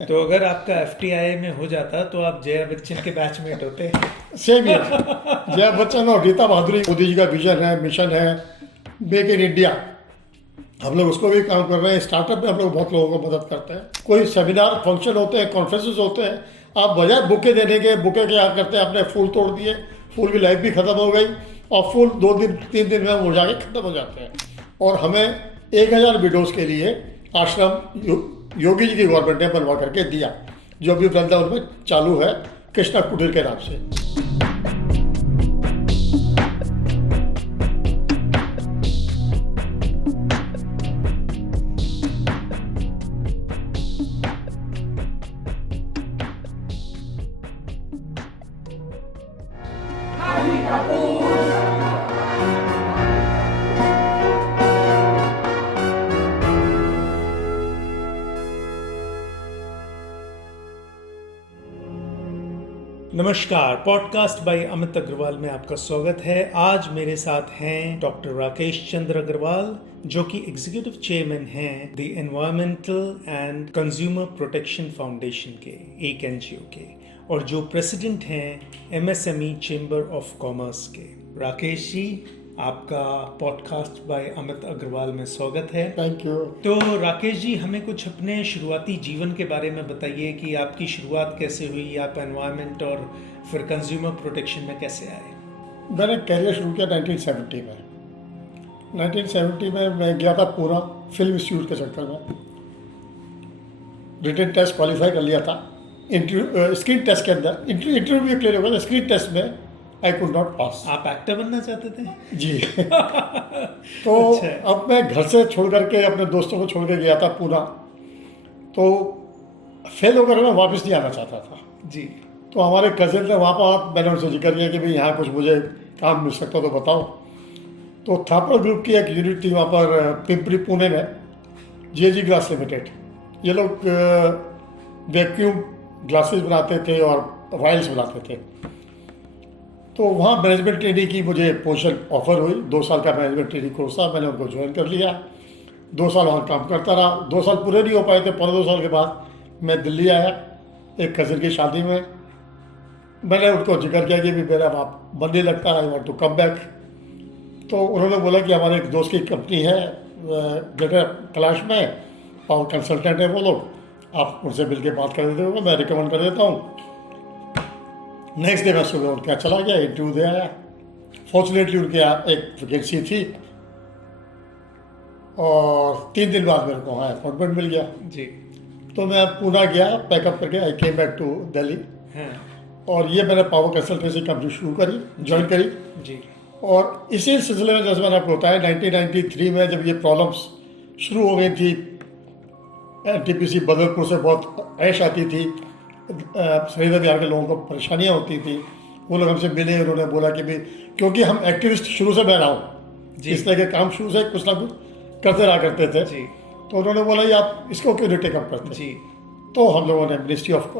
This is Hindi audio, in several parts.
तो अगर आपका एफटीआई में हो जाता तो आप जया बच्चन के बैचमेट होते। सेम ही है। जया बच्चन और रीता बहादुरी, मोदी जी का विजन है, मिशन है मेक इन इंडिया। हम लोग उसको भी काम कर रहे हैं। स्टार्टअप में हम लोग बहुत लोगों को मदद करते हैं। कोई सेमिनार फंक्शन होते हैं, कॉन्फ्रेंसेस होते हैं, आप बजाय बुके देने के, बुके क्या करते हैं, आपने फूल तोड़ दिए, फूल की लाइफ भी खत्म हो गई और फूल 2 दिन 3 दिन में मुरझा के खत्म हो जाते हैं। और हमें 1000 विडोज के लिए आश्रम योगी जी की गवर्नमेंट ने बनवा करके दिया, जो अभी वृंदावन में चालू है कृष्णा कुटीर के नाम से। नमस्कार, पॉडकास्ट बाय अमित अग्रवाल में आपका स्वागत है। आज मेरे साथ हैं डॉक्टर राकेश चंद्र अग्रवाल, जो कि एग्जीक्यूटिव चेयरमैन हैं the environmental and consumer protection foundation के, एक एनजीओ के, और जो प्रेसिडेंट हैं एमएसएमई चेंबर ऑफ कॉमर्स के। राकेश जी, आपका पॉडकास्ट बाय अमित अग्रवाल में स्वागत है। Thank you. तो राकेश जी, हमें कुछ अपने शुरुआती जीवन के बारे में बताइए कि आपकी शुरुआत कैसे हुई, आप एनवायरनमेंट और फिर कंज्यूमर प्रोटेक्शन में कैसे आए। मैंने कैरियर शुरू किया 1970 में। 1970 में मैं गया था पूरा फिल्म इंस्टीट्यूट के चक्कर में। रिटन टेस्ट क्वालिफाई कर लिया था। इंटरव्यू स्क्रीन टेस्ट के अंदर इंटरव्यू भी क्लियर हो गया था। स्क्रीन टेस्ट में आई कुड नॉट पास। आप एक्टर बनना चाहते थे? जी। तो अच्छा। अब मैं घर से छोड़ करके अपने दोस्तों को छोड़ के गया था पूना, तो फेल होकर मैं वापस नहीं आना चाहता था जी। तो हमारे कजिन थे वहाँ पर, मैंने उनसे जिक्र किया कि भाई यहाँ कुछ मुझे काम मिल सकता तो बताओ। तो थापर ग्रुप की एक यूनिट थी वहाँ पर पिंपरी पुणे में, जी ग्लास लिमिटेड। ये लोग वैक्यूम ग्लासेस बनाते थे और वाइल्स बनाते थे। तो वहाँ मैनेजमेंट ट्रेनिंग की मुझे पोजीशन ऑफर हुई। 2 साल का मैनेजमेंट ट्रेनिंग कोर्स था, मैंने उनको ज्वाइन कर लिया। 2 साल वहाँ काम करता रहा। 2 साल पूरे नहीं हो पाए थे। 2 साल के बाद मैं दिल्ली आया एक कज़न की शादी में। मैंने उनको जिक्र किया कि भी मेरा वहाँ मन नहीं लगता, I want to come back. तो उन्होंने बोला कि हमारे एक दोस्त की कंपनी है ग्रेटर कैलाश में, पावर कंसल्टेंट है वो लोग, आप उनसे मिल के बात कर देते हो, मैं रिकमेंड कर देता हूँ। नेक्स्ट डे मैं सुबह उठ के चला गया, इंटरव्यू दे आया। फॉर्चुनेटली उनके यहाँ एक वैकेंसी थी और 3 दिन बाद मेरे को वहाँ अपॉइंटमेंट मिल गया। जी। तो मैं पूना गया, पैकअप करके आई केम बैक टू दिल्ली। हाँ। और ये मैंने पावर कंसल्टेंसी कंपनी शुरू करी, ज्वाइन करी। जी। और इसी सिलसिले में जैसे मैंने आपको बताया 1993 में जब ये प्रॉब्लम्स शुरू हो गई थी, एनटीपीसी बदलपुर से बहुत ऐश आती थी, शहीद बिहार के लोगों को परेशानियाँ होती थी। वो लोग हमसे मिले, उन्होंने बोला कि भाई क्योंकि हम एक्टिविस्ट शुरू से मैं रहा हूँ, इस तरह के काम शुरू से कुछ ना कुछ करते रहा करते थे। जी। तो उन्होंने बोला ये आप इसको क्यों नहीं टेकअप करते। जी। तो हम लोगों ने मिनिस्ट्री ऑफ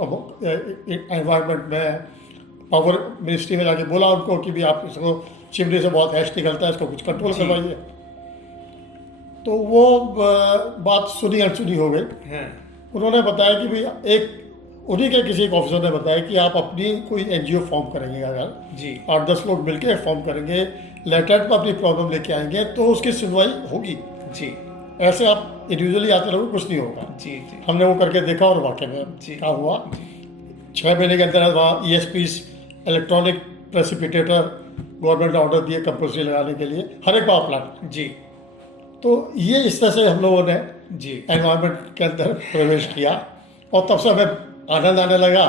एनवायरनमेंट में, पावर मिनिस्ट्री में जाके बोला उनको कि भी आप इसको, चिमनी से बहुत ऐश निकलता है, इसको कुछ कंट्रोल करवाइए। तो वो बात सुनी अनसुनी हो गई। हाँ। उन्होंने बताया कि भाई उन्हीं के किसी एक ऑफिसर ने बताया कि आप अपनी कोई एनजीओ फॉर्म करेंगे, अगर जी। 8-10 लोग मिलकर फॉर्म करेंगे, लेटर पर अपनी प्रॉब्लम लेके आएंगे तो उसकी सुनवाई होगी। जी। ऐसे आप इंडिविजुअली आते रहोगे, कुछ नहीं होगा। जी। जी। हमने वो करके देखा और वाकई में जी। क्या हुआ। 6 महीने के अंदर वहाँ ESPs, इलेक्ट्रॉनिक प्रेसिपिटेटर, गवर्नमेंट ने ऑर्डर दिए कंपल्सरी लगाने के लिए हर एक पावर प्लांट। जी। तो ये इस तरह से हम लोगों ने जी। एनवायरनमेंट के अंदर प्रवेश किया और तब से हमें आनंद आने लगा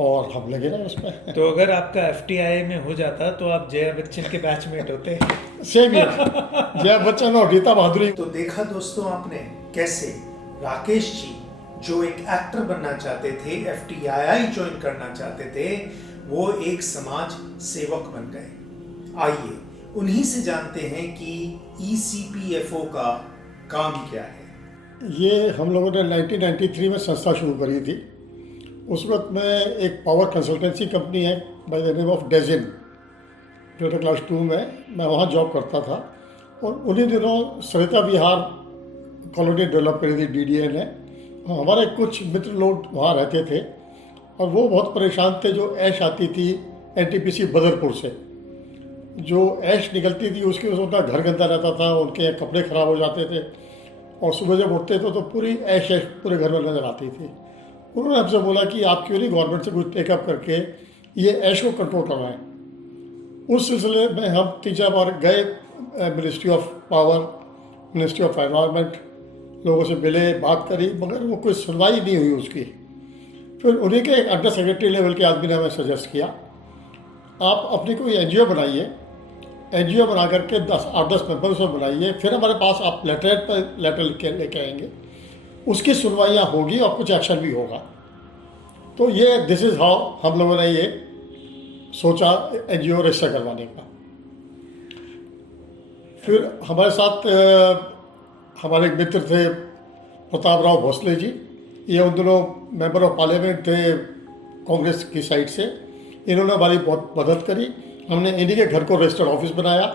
और हम लगे रहे उसमें। तो अगर आपका एफटीआई में हो जाता तो आप जया बच्चन के बैचमेट होते। सेम ही है। जया बच्चन और रीता बहादुरी। तो देखा दोस्तों आपने कैसे राकेश जी, जो एक एक्टर बनना चाहते थे, एफटीआई ज्वाइन करना चाहते थे, वो एक समाज सेवक बन गए। आइए उन्हीं से जानते हैं कि ECPFO का काम क्या है। ये हम लोगों ने 1993 में संस्था शुरू करी थी। उस वक्त में एक पावर कंसल्टेंसी कंपनी है by the name of Desein, greater class 2 में मैं वहाँ जॉब करता था। और उन्हीं दिनों सरिता विहार कॉलोनी डेवलप करी थी DDA ने, हाँ, हमारे कुछ मित्र लोग वहाँ रहते थे और वो बहुत परेशान थे। जो ऐश आती थी एनटीपीसी बदरपुर से, जो ऐश निकलती थी उसकी वजह से उनका घर गंदा रहता था, उनके कपड़े खराब हो जाते थे और सुबह जब उठते थे तो पूरी ऐश ऐश पूरे घर में नजर आती थी। उन्होंने हमसे बोला कि आप क्यों नहीं गवर्नमेंट से कुछ टेकअप करके ये ऐश को कंट्रोल करवाएं। उस सिलसिले में हम 3-4 बार गए ministry of power, ministry of environment, लोगों से मिले, बात करी, मगर वो कोई सुनवाई नहीं हुई उसकी। फिर उन्हीं के एक अंडर सेक्रेटरी लेवल के आदमी ने हमें सजेस्ट किया, आप अपनी कोई एनजीओ बनाइए, एनजीओ बना करके 8-10 मेंबर्स को बनाइए, फिर हमारे पास आप लेटरेट पर लेटर लेके आएंगे, उसकी सुनवाइयाँ होगी और कुछ एक्शन भी होगा। तो ये दिस इज़ हाउ हम लोगों ने ये सोचा एनजीओ रजिस्टर करवाने का। फिर हमारे साथ हमारे एक मित्र थे प्रताप राव भोसले जी, ये उन दिनों मेंबर ऑफ पार्लियामेंट थे कांग्रेस की साइड से। इन्होंने हमारी बहुत मदद करी। हमने इन्हीं के घर को रजिस्टर्ड ऑफिस बनाया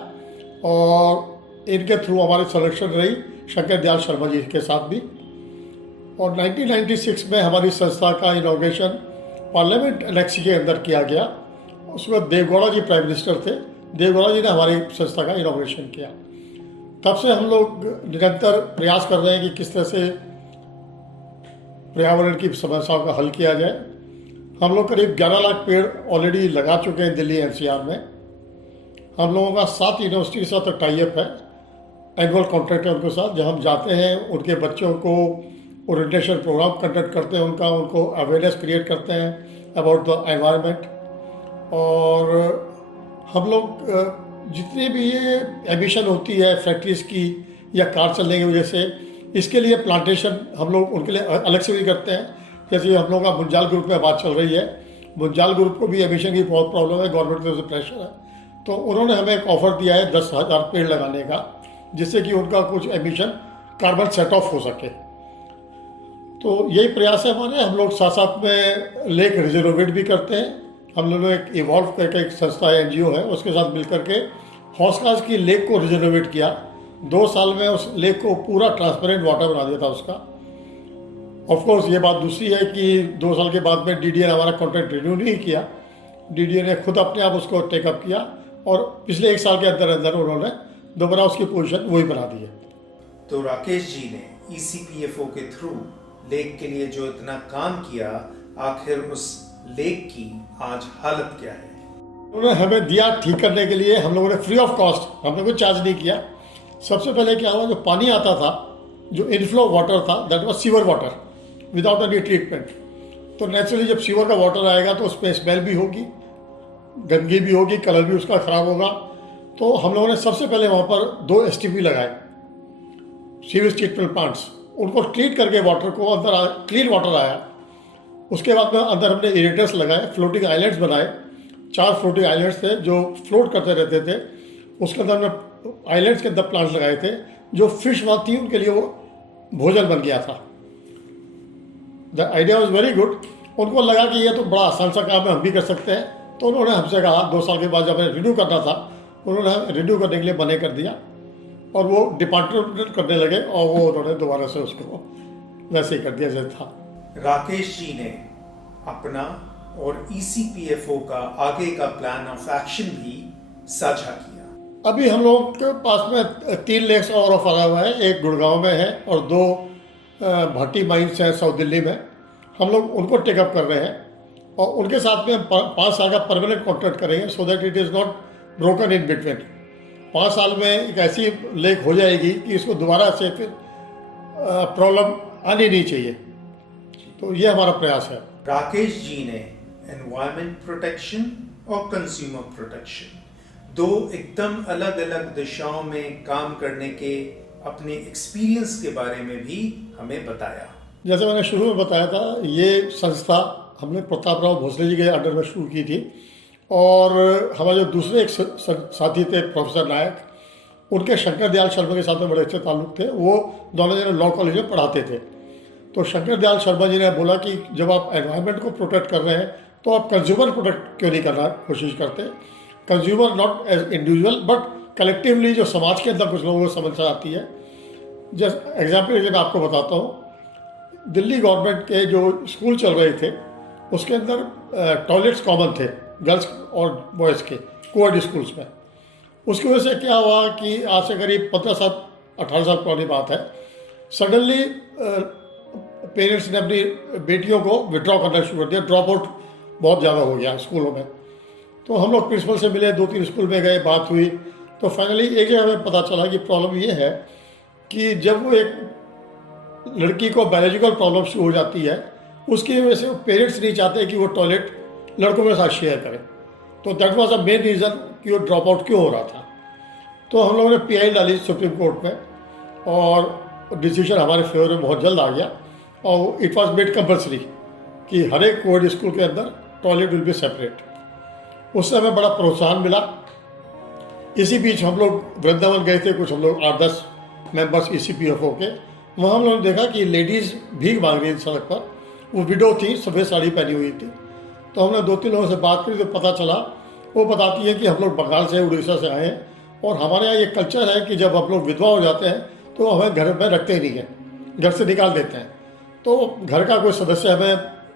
और इनके थ्रू हमारी सिलेक्शन रही शंकर दयाल शर्मा जी के साथ भी। और 1996 में हमारी संस्था का इनॉग्रेशन पार्लियामेंट एनेक्सी के अंदर किया गया। उसमें देवगौड़ा जी प्राइम मिनिस्टर थे, देवगौड़ा जी ने हमारी संस्था का इनॉग्रेशन किया। तब से हम लोग निरंतर प्रयास कर रहे हैं कि किस तरह से पर्यावरण की समस्याओं का हल किया जाए। हम लोग करीब 11 लाख पेड़ ऑलरेडी लगा चुके हैं दिल्ली एनसीआर में। हम लोगों का 7 यूनिवर्सिटी के साथ टाई अप है, एनुअल कॉन्ट्रैक्ट है उनके साथ, जहाँ हम जाते हैं उनके बच्चों को ओरिएंटेशन प्रोग्राम कंडक्ट करते हैं, उनको अवेयरनेस क्रिएट करते हैं अबाउट द एनवायरनमेंट। और हम लोग जितनी भी ये एमिशन होती है फैक्ट्रीज़ की या कार चलने की वजह से, इसके लिए प्लांटेशन हम लोग उनके लिए अलग से भी करते हैं। जैसे हम लोगों का मुंजाल ग्रुप में बात चल रही है, मुंजाल ग्रुप को भी एमिशन की बहुत प्रॉब्लम है, गवर्नमेंट की तरफ से प्रेशर है, तो उन्होंने हमें एक ऑफ़र दिया है 10,000 पेड़ लगाने का, जिससे कि उनका कुछ एमिशन कार्बन सेट ऑफ हो सके। तो यही प्रयास है हमारे। हम लोग साथ साथ में लेक रिजर्वेट भी करते हैं। हम लोगों ने एक इवॉल्व करके एक संस्था है, एनजीओ है, उसके साथ मिल करके हौसखास की लेक को रिजर्वेट किया। 2 साल में उस लेक को पूरा ट्रांसपेरेंट वाटर बना दिया था उसका। ऑफ कोर्स ये बात दूसरी है कि 2 साल के बाद में डीडीए ने हमारा कॉन्ट्रैक्ट रिन्यू नहीं किया। डीडीए ने खुद अपने आप उसको टेकअप किया और पिछले 1 साल के अंदर अंदर उन्होंने दोबारा उसकी पोजीशन वही बना दी है। तो राकेश जी ने ईसीपीएफओ के थ्रू लेक के लिए जो इतना काम किया, आखिर उस लेक की आज हालत क्या है? उन्होंने हमें दिया ठीक करने के लिए। हम लोगों ने फ्री ऑफ कॉस्ट, हमने कोई चार्ज नहीं किया। सबसे पहले क्या हुआ, जो पानी आता था, जो इनफ्लो वाटर था, that was sewer water without any treatment. तो नेचुरली जब सीवर का वाटर आएगा तो उसमें स्मेल भी होगी, गंदगी भी होगी, कलर भी उसका ख़राब होगा। तो हम लोगों ने सबसे पहले वहाँ पर 2 STP लगाए, सीवेज ट्रीटमेंट प्लांट्स। उनको ट्रीट करके वाटर को अंदर क्लीन वाटर आया। उसके बाद में अंदर हमने इरेटर्स लगाए, फ्लोटिंग आइलैंड्स बनाए। 4 फ्लोटिंग आइलैंड्स थे जो फ्लोट करते रहते थे। उसके अंदर हमने आइलैंड्स के अंदर प्लांट्स लगाए थे। जो फिश वहाँ थी उनके लिए वो भोजन बन गया था। The idea was very good. उनको लगा कि ये तो बड़ा आसान सा काम है, हम भी कर सकते हैं। तो उन्होंने हमसे कहा, 2 साल के बाद जब हमें रिन्यू करना था, उन्होंने रिन्यू करने के लिए मना कर दिया और वो डिपार्टमेंट करने लगे और वो उन्होंने दोबारा से उसको वैसे ही कर दिया जैसे था। राकेश जी ने अपना और ईसीपीएफओ का आगे का प्लान ऑफ एक्शन भी साझा किया। अभी हम लोग के पास में 3 लेक्स और ऑफर आया हुआ है। एक गुड़गांव में है और 2 भाटी माइंस हैं साउथ दिल्ली में। हम लोग उनको टेकअप कर रहे हैं और उनके साथ में 5 साल का परमानेंट कॉन्ट्रैक्ट करेंगे, so that it is not broken in between. 5 साल में एक ऐसी लेक हो जाएगी कि इसको दोबारा से फिर प्रॉब्लम आनी नहीं चाहिए। तो ये हमारा प्रयास है। राकेश जी ने एनवायरमेंट प्रोटेक्शन और कंज्यूमर प्रोटेक्शन, 2 एकदम अलग अलग दिशाओं में काम करने के अपने एक्सपीरियंस के बारे में भी हमें बताया। जैसे मैंने शुरू में बताया था, ये संस्था हमने प्रताप राव भोसले जी के अंडर में शुरू की थी और हमारे जो दूसरे एक साथी थे प्रोफेसर नायक, उनके शंकर दयाल शर्मा के साथ में बड़े अच्छे ताल्लुक थे। वो दोनों जने लॉ कॉलेज में पढ़ाते थे। तो शंकर दयाल शर्मा जी ने बोला कि जब आप एनवायरनमेंट को प्रोटेक्ट कर रहे हैं तो आप कंज्यूमर प्रोटेक्ट क्यों नहीं करना कोशिश करते। Consumer not as individual but collectively, जो समाज के अंदर कुछ लोगों को समस्या आती है। जैसे एग्जाम्पल मैं आपको बताता हूँ, दिल्ली गवर्नमेंट के जो स्कूल चल रहे थे उसके अंदर टॉयलेट्स कॉमन थे गर्ल्स और बॉयज़ के कोएड स्कूल्स में। उसकी वजह से क्या हुआ कि आज से करीब 15 साल 18 साल पुरानी बात है, सडनली पेरेंट्स ने अपनी बेटियों को विड्रॉ करना शुरू कर दिया। ड्रॉप आउट बहुत ज़्यादा हो गया स्कूलों में। तो हम लोग प्रिंसिपल से मिले, 2-3 स्कूल में गए, बात हुई, तो फाइनली एक जगह हमें पता चला कि प्रॉब्लम ये है कि जब वो एक लड़की को बायोलॉजिकल प्रॉब्लम शुरू हो जाती है उसकी वजह से पेरेंट्स नहीं चाहते कि वो टॉयलेट लड़कों के साथ शेयर करें। तो that was a main reason कि वो ड्रॉप आउट क्यों हो रहा था। तो हम लोगों ने PI डाली सुप्रीम कोर्ट में और डिसीजन हमारे फेवर में बहुत जल्द आ गया और इट वाज मेड कंपल्सरी कि हर एक कोएड स्कूल के अंदर टॉयलेट विल बी सेपरेट। उससे हमें बड़ा प्रोत्साहन मिला। इसी बीच हम लोग वृंदावन गए थे, कुछ हम लोग 8-10 मेंबर्स ECPFO के। वहाँ हम लोगों ने देखा कि लेडीज़ भीख मांग रही थी सड़क पर। वो विडो थी, सफ़ेद साड़ी पहनी हुई थी। तो हमने 2-3 लोगों से बात करी तो पता चला, वो बताती है कि हम लोग बंगाल से, उड़ीसा से आए हैं और हमारे यहाँ ये कल्चर है कि जब हम लोग विधवा हो जाते हैं तो हमें घर में रखते ही नहीं हैं, घर से निकाल देते हैं। तो घर का कोई सदस्य हमें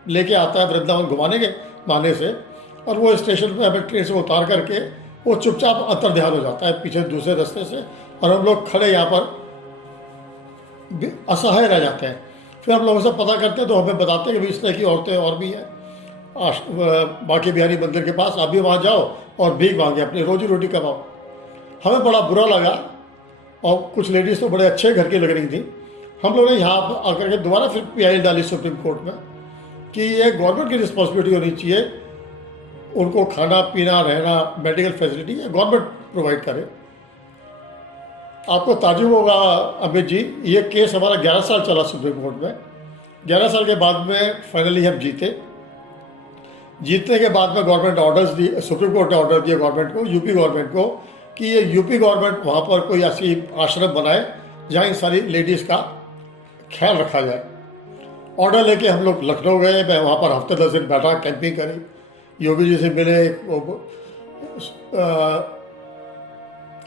लेके आता है वृंदावन घुमाने के बहाने से और वो स्टेशन पे हमें ट्रेन से उतार करके वो चुपचाप अंतर्ध्यान हो जाता है पीछे दूसरे रास्ते से और हम लोग खड़े यहाँ पर असहाय रह जाते हैं। फिर हम लोगों से पता करते हैं तो हमें बताते हैं कि इस तरह की औरतें और भी हैं बांके बिहारी मंदिर के पास, आप भी वहाँ जाओ और भीख मांगे, अपनी रोजी रोटी कमाओ। हमें बड़ा बुरा लगा और कुछ लेडीज़ तो बड़े अच्छे घर की लग रही थी। हम लोगों ने यहाँ आकर के दोबारा फिर PI डाली सुप्रीम कोर्ट में कि ये गवर्नमेंट की रिस्पॉन्सिबिलिटी होनी चाहिए, उनको खाना पीना रहना मेडिकल फैसिलिटी ये गवर्नमेंट प्रोवाइड करे। आपको ताजुब होगा अमित जी, ये केस हमारा 11 साल चला सुप्रीम कोर्ट में। 11 साल के बाद में फाइनली हम जीते। जीतने के बाद में गवर्नमेंट ऑर्डर्स दी, सुप्रीम कोर्ट ने ऑर्डर दिया गवर्नमेंट को, यूपी गवर्नमेंट को, कि ये यूपी गवर्नमेंट वहाँ पर कोई ऐसी आश्रम बनाए जहाँ इन सारी लेडीज़ का ख्याल रखा जाए। ऑर्डर लेके हम लोग लखनऊ गए, मैं वहाँ पर हफ्ते 10 दिन बैठा, कैंपिंग करी, योगी जी से मिले,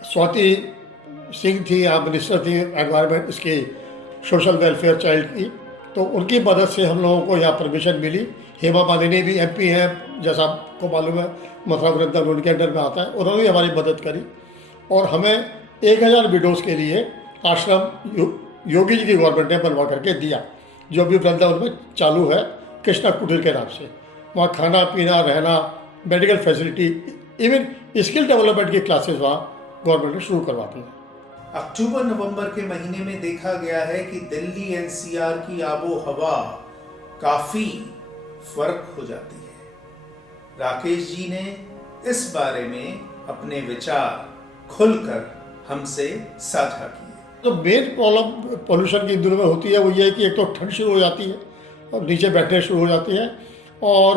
स्वाति सिंह थी, यहाँ मिनिस्टर थी एनवायरनमेंट इसकी सोशल वेलफेयर चाइल्ड की, तो उनकी मदद से हम लोगों को यहाँ परमिशन मिली। हेमा मालिनी भी MP हैं, जैसा आपको मालूम है, मथुरा वृंदावन उनके अंडर में आता है, उन्होंने भी हमारी मदद करी और हमें 1000 विडोज़ के लिए आश्रम योगी जी की गवर्नमेंट ने बनवा करके दिया, जो भी वृंदावन में चालू है कृष्णा कुटीर के नाम से। वहाँ खाना पीना रहना medical facility even skill development की क्लासेस वहाँ गवर्नमेंट ने शुरू करवाती है। अक्टूबर नवंबर के महीने में देखा गया है कि दिल्ली NCR की आबो हवा काफी फर्क हो जाती है। राकेश जी ने इस बारे में अपने विचार खुलकर हमसे साझा किए। तो मेन प्रॉब्लम पोल्यूशन की इन दिनों में होती है वो ये है कि एक तो ठंड शुरू हो जाती है और नीचे बैठने शुरू हो जाती है और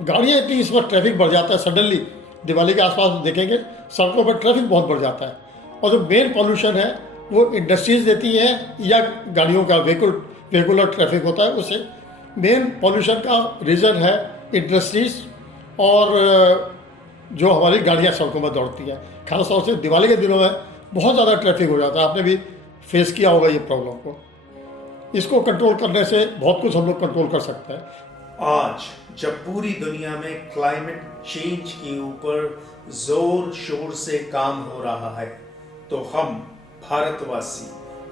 गाड़ियाँ इतनी, इस वक्त ट्रैफिक बढ़ जाता है। सडनली दिवाली के आसपास देखेंगे सड़कों पर ट्रैफिक बहुत बढ़ जाता है और जो मेन पॉल्यूशन है वो इंडस्ट्रीज देती हैं या गाड़ियों का वेहिकुलर ट्रैफिक होता है। उससे मेन पॉल्यूशन का रीज़न है इंडस्ट्रीज और जो हमारी गाड़ियाँ सड़कों में दौड़ती हैं। खास तौर से दिवाली के दिनों में बहुत ज़्यादा ट्रैफिक हो जाता है, आपने भी फेस किया होगा ये प्रॉब्लम को। इसको कंट्रोल करने से बहुत कुछ हम लोग कंट्रोल कर सकते हैं। आज जब पूरी दुनिया में क्लाइमेट चेंज के ऊपर जोर शोर से काम हो रहा है तो हम भारतवासी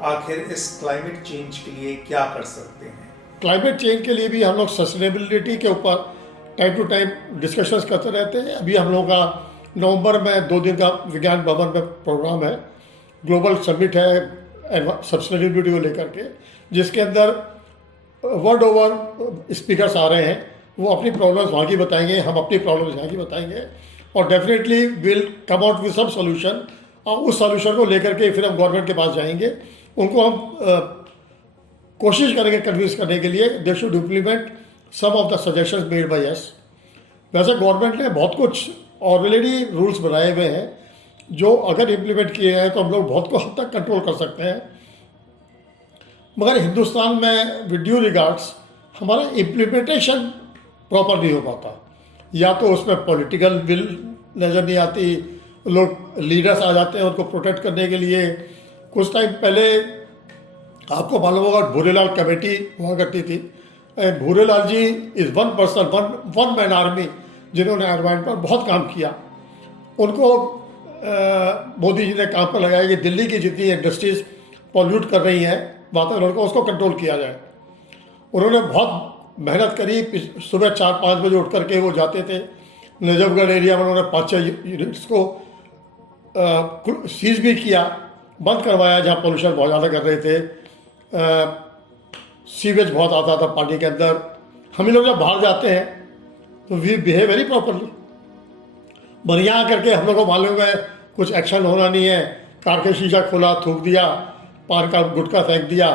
आखिर इस क्लाइमेट चेंज के लिए क्या कर सकते हैं? क्लाइमेट चेंज के लिए भी हम लोग सस्टेनेबिलिटी के ऊपर टाइम टू टाइम डिस्कशंस करते रहते हैं। अभी हम लोगों का नवंबर में 2 दिन का विज्ञान भवन में प्रोग्राम है, ग्लोबल समिट है सस्टेनेबिलिटी को लेकर के, जिसके अंदर वर्ल्ड ओवर स्पीकर्स आ रहे हैं। वो अपनी प्रॉब्लम्स वहाँ की बताएंगे, हम अपनी प्रॉब्लम्स यहाँ की बताएंगे और definitely will come out with some solution. और उस सोल्यूशन को लेकर के फिर हम गवर्नमेंट के पास जाएंगे, उनको हम कोशिश करेंगे कन्विंस करने के लिए they should implement some of the suggestions made by us. वैसे गवर्नमेंट ने बहुत कुछ ऑलरेडी रूल्स बनाए हुए हैं जो अगर इम्प्लीमेंट किए हैं तो हम लोग बहुत को हद तक कंट्रोल कर सकते हैं। मगर हिंदुस्तान में विद ड्यू रिगार्ड्स हमारा इम्प्लीमेंटेशन प्रॉपर नहीं हो पाता। या तो उसमें पॉलिटिकल विल नज़र नहीं आती, लोग लीडर्स आ जाते हैं उनको प्रोटेक्ट करने के लिए। कुछ टाइम पहले आपको मालूम होगा भूरेलाल कमेटी हुआ करती थी। Bhurelal ji is one person, one man army, जिन्होंने एनवायरमेंट पर बहुत काम किया। उनको मोदी जी ने काम पर लगाया कि दिल्ली की जितनी इंडस्ट्रीज पॉल्यूट कर रही हैं वातावरण को, उसको कंट्रोल किया जाए। उन्होंने बहुत मेहनत करी। सुबह 4-5 बजे उठ करके वो जाते थे। नजफगढ़ एरिया में उन्होंने 5-6 यूनिट्स को सीज भी किया, बंद करवाया जहाँ पोल्यूशन बहुत ज़्यादा कर रहे थे। सीवेज बहुत आता था पानी के अंदर। हम ही लोग जब बाहर जाते हैं तो वी बिहेव वेरी प्रॉपरली, पर यहाँ करके हम लोग को मालूम है कुछ एक्शन होना नहीं है। कार का शीशा खोला, थूक दिया, पान का गुटखा फेंक दिया,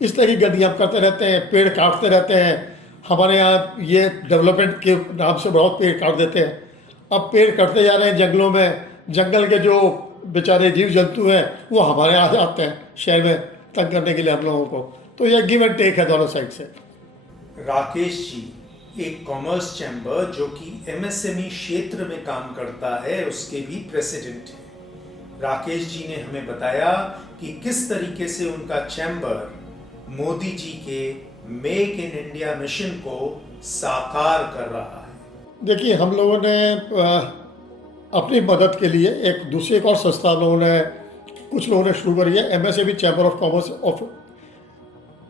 इस तरह की गंदगी हम करते रहते हैं। पेड़ काटते रहते हैं। हमारे यहाँ ये डेवलपमेंट के नाम से बहुत पेड़ काट देते हैं। अब पेड़ कटते जा रहे हैं जंगलों में। जंगल के जो बेचारे जीव जंतु हैं वो हमारे यहाँ आते हैं शहर में तंग करने के लिए हम लोगों को। तो यह गिव एंड टेक है दोनों साइड से। राकेश जी, एक कॉमर्स चैम्बर जो कि एमएसएमई क्षेत्र में काम करता है, उसके भी प्रेसिडेंट हैं। राकेश जी ने हमें बताया कि किस तरीके से उनका चैम्बर मोदी जी के मेक इन इंडिया मिशन को साकार कर रहा है। देखिए, हम लोगों ने अपनी मदद के लिए एक दूसरी एक और संस्था कुछ लोगों ने शुरू करी है, MSME chamber of commerce of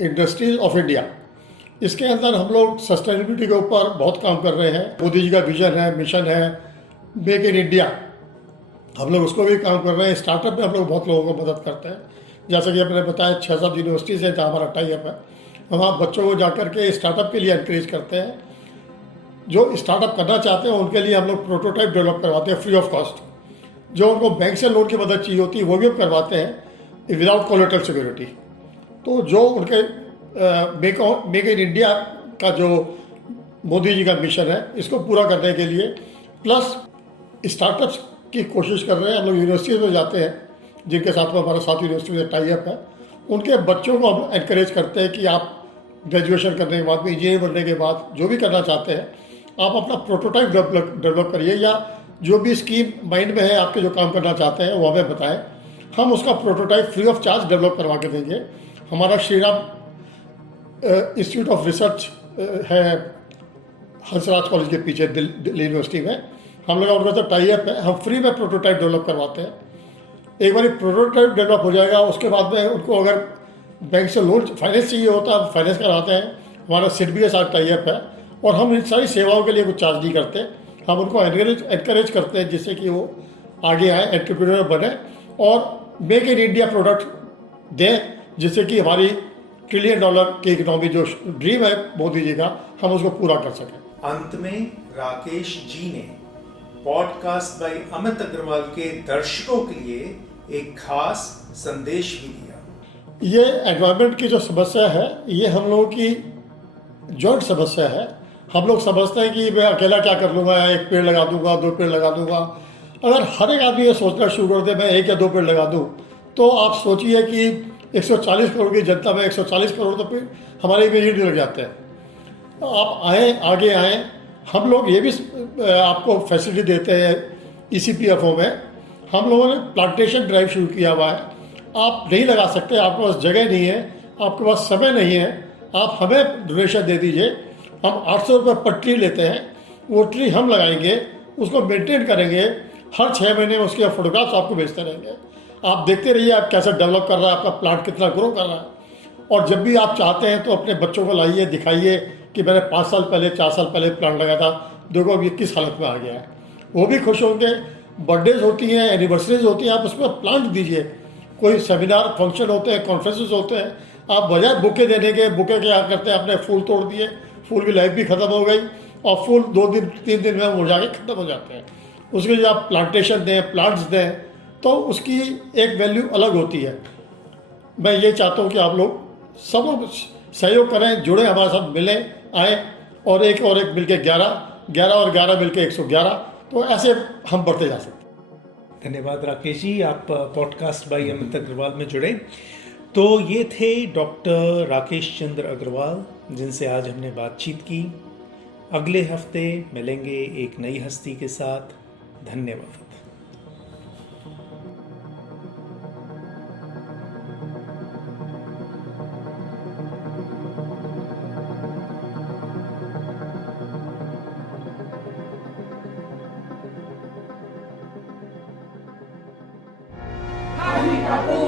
industries of India. इसके अंदर हम लोग सस्टेनेबिलिटी के ऊपर बहुत काम कर रहे हैं। मोदी जी का विजन है, मिशन है मेक इन इंडिया, हम लोग उसको भी काम कर रहे हैं। स्टार्टअप में हम लोग बहुत लोगों को मदद करते हैं। जैसा कि आपने बताया 6-7 यूनिवर्सिटीज़ हैं जहाँ हमारा टाई अप है। हम वहाँ बच्चों को जाकर के स्टार्टअप के लिए एनकरेज करते हैं। जो स्टार्टअप करना चाहते हैं उनके लिए हम लोग प्रोटोटाइप डेवलप करवाते हैं फ्री ऑफ कॉस्ट। जो उनको बैंक से लोन की मदद चाहिए होती है वो भी हम करवाते हैं विदाउट कोलेटरल सिक्योरिटी। तो जो उनके मेक इन इंडिया का जो मोदी जी का मिशन है, इसको पूरा करने के लिए प्लस स्टार्टअप्स की कोशिश कर रहे हैं। हम लोग यूनिवर्सिटीज़ में जाते हैं जिनके साथ में हमारा 7 यूनिवर्सिटी में टाई अप है। उनके बच्चों को हम एनकरेज करते हैं कि आप ग्रेजुएशन करने के बाद में, इंजीनियर बनने के बाद जो भी करना चाहते हैं, आप अपना प्रोटोटाइप डेवलप करिए, या जो भी स्कीम माइंड में है आपके जो काम करना चाहते हैं वो हमें बताएं। हम उसका prototype free of charge develop करवा के देंगे। हमारा Shri Ram institute of research है हंसराज कॉलेज के पीछे दिल्ली यूनिवर्सिटी में। हम लोग उनका तो टाई अप है, हम फ्री में प्रोटोटाइप डेवलप करवाते हैं। एक बार प्रोटोटाइप डेवलप हो जाएगा उसके बाद में उनको अगर बैंक से लोन फाइनेंस चाहिए होता है, फाइनेंस कराते हैं। हमारा सिडबी के साथ टाई अप है और हम इन सारी सेवाओं के लिए कुछ चार्ज नहीं करते। हम उनको एनकरेज करते हैं जिससे कि वो आगे आए, एंटरप्रेन्योर बने और मेक इन इंडिया प्रोडक्ट दें, जिससे कि हमारी $1 ट्रिलियन की इकोनॉमी जो ड्रीम है मोदी जी का, हम उसको पूरा कर सकें। अंत में राकेश जी ने पॉडकास्ट बाय अमित अग्रवाल के दर्शकों के लिए एक खास संदेश भी दिया। ये एनवायरनमेंट की जो समस्या है, ये हम लोगों की जॉइंट समस्या है। हम लोग समझते हैं कि मैं अकेला क्या कर लूँगा, 1 पेड़ लगा दूँगा, 2 पेड़ लगा दूँगा। अगर हर एक आदमी ये सोचना शुरू कर दे मैं 1 या 2 पेड़ लगा दूँ, तो आप सोचिए कि 140 करोड़ की जनता में 140 करोड़ तो पेड़ हमारे इमीडिएटली लग जाते हैं। तो आप आएँ, आगे आएँ। हम लोग ये भी आपको फैसिलिटी देते हैं ECPFO में। हम लोगों ने प्लांटेशन ड्राइव शुरू किया हुआ है। आप नहीं लगा सकते, आपके पास जगह नहीं है, आपके पास समय नहीं है, आप हमें डोनेशन दे दीजिए। हम 800 रुपये पर ट्री लेते हैं। वो ट्री हम लगाएंगे, उसको मेंटेन करेंगे, हर 6 महीने में उसके फोटोग्राफ्स आपको भेजते रहेंगे। आप देखते रहिए आप कैसे डेवलप कर रहा है, आपका प्लांट कितना ग्रो कर रहा है। और जब भी आप चाहते हैं तो अपने बच्चों को लाइए, दिखाइए कि मैंने 5 साल पहले, 4 साल पहले प्लांट लगाया था, देखो अब ये किस हालत में आ गया है। वो भी खुश होंगे। बर्थडेज होती हैं, एनिवर्सरीज होती हैं, आप उसमें प्लांट दीजिए। कोई सेमिनार फंक्शन होते हैं, कॉन्फ्रेंसेस होते हैं, आप बजाय बुके देने के, बुके क्या करते हैं, आपने फूल तोड़ दिए, फूल की लाइफ भी ख़त्म हो गई और फूल 2 दिन 3 दिन में मुरझा के ख़त्म हो जाते हैं। उसके लिए आप प्लांटेशन दें, प्लांट्स दें, तो उसकी एक वैल्यू अलग होती है। मैं ये चाहता हूँ कि आप लोग सब सहयोग करें, जुड़े, हमारे साथ मिलें, आए और एक मिलके 11 और 11 मिलके 111, तो ऐसे हम बढ़ते जा सकते हैं। धन्यवाद राकेश जी, आप पॉडकास्ट बाय अमित अग्रवाल में जुड़े। तो ये थे डॉक्टर राकेश चंद्र अग्रवाल जिनसे आज हमने बातचीत की। अगले हफ्ते मिलेंगे एक नई हस्ती के साथ। धन्यवाद। Africa,